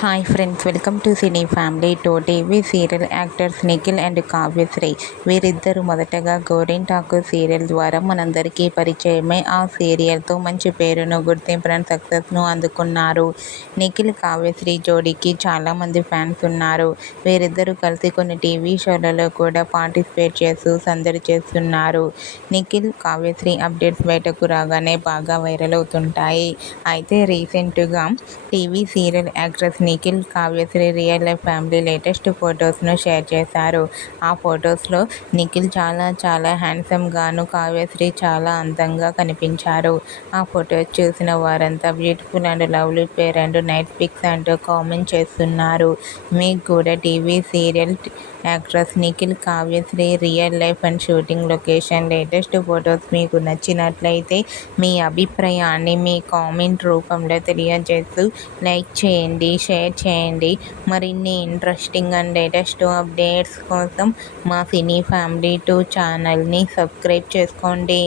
Hi friends, welcome to cine family. TV serial actors Nikhil and Kavyasri వీరిద్దరూ మొదటగా గోరింటాకు serial ద్వారా మనందరికీ పరిచయమై ఆ సీరియల్తో మంచి పేరును, గుర్తింపును, సక్సెస్ను అందుకున్నారు. నిఖిల్ కావ్యశ్రీ జోడీకి చాలామంది ఫ్యాన్స్ ఉన్నారు. వీరిద్దరూ కలిసి కొన్ని టీవీ షోలలో కూడా పార్టిసిపేట్ చేస్తూ సందడి చేస్తున్నారు. నిఖిల్ కావ్యశ్రీ అప్డేట్స్ బయటకు రాగానే బాగా వైరల్ అవుతుంటాయి. అయితే రీసెంట్గా TV serial actress Nikhil Kavyasri real life family latest ఫొటోస్ను షేర్ చేశారు. ఆ ఫొటోస్లో నిఖిల్ చాలా హ్యాండ్సమ్గాను, కావ్యశ్రీ చాలా అందంగా కనిపించారు. ఆ ఫొటోస్ చూసిన వారంతా beautiful and lovely pair and night pics అంటూ కామెంట్ చేస్తున్నారు. మీకు కూడా TV serial actress Nikhil Kavyasri real life and shooting location latest photos మీకు నచ్చినట్లయితే మీ అభిప్రాయాన్ని మీ కామెంట్ రూపంలో తెలియజేస్తూ లైక్ చేయండి, షేర్ చేయండి. మరిన్ని ఇంట్రెస్టింగ్ అండ్ లేటెస్ట్ అప్డేట్స్ కోసం మా సినీ ఫ్యామిలీ 2 ఛానల్ని సబ్స్క్రైబ్ చేసుకోండి.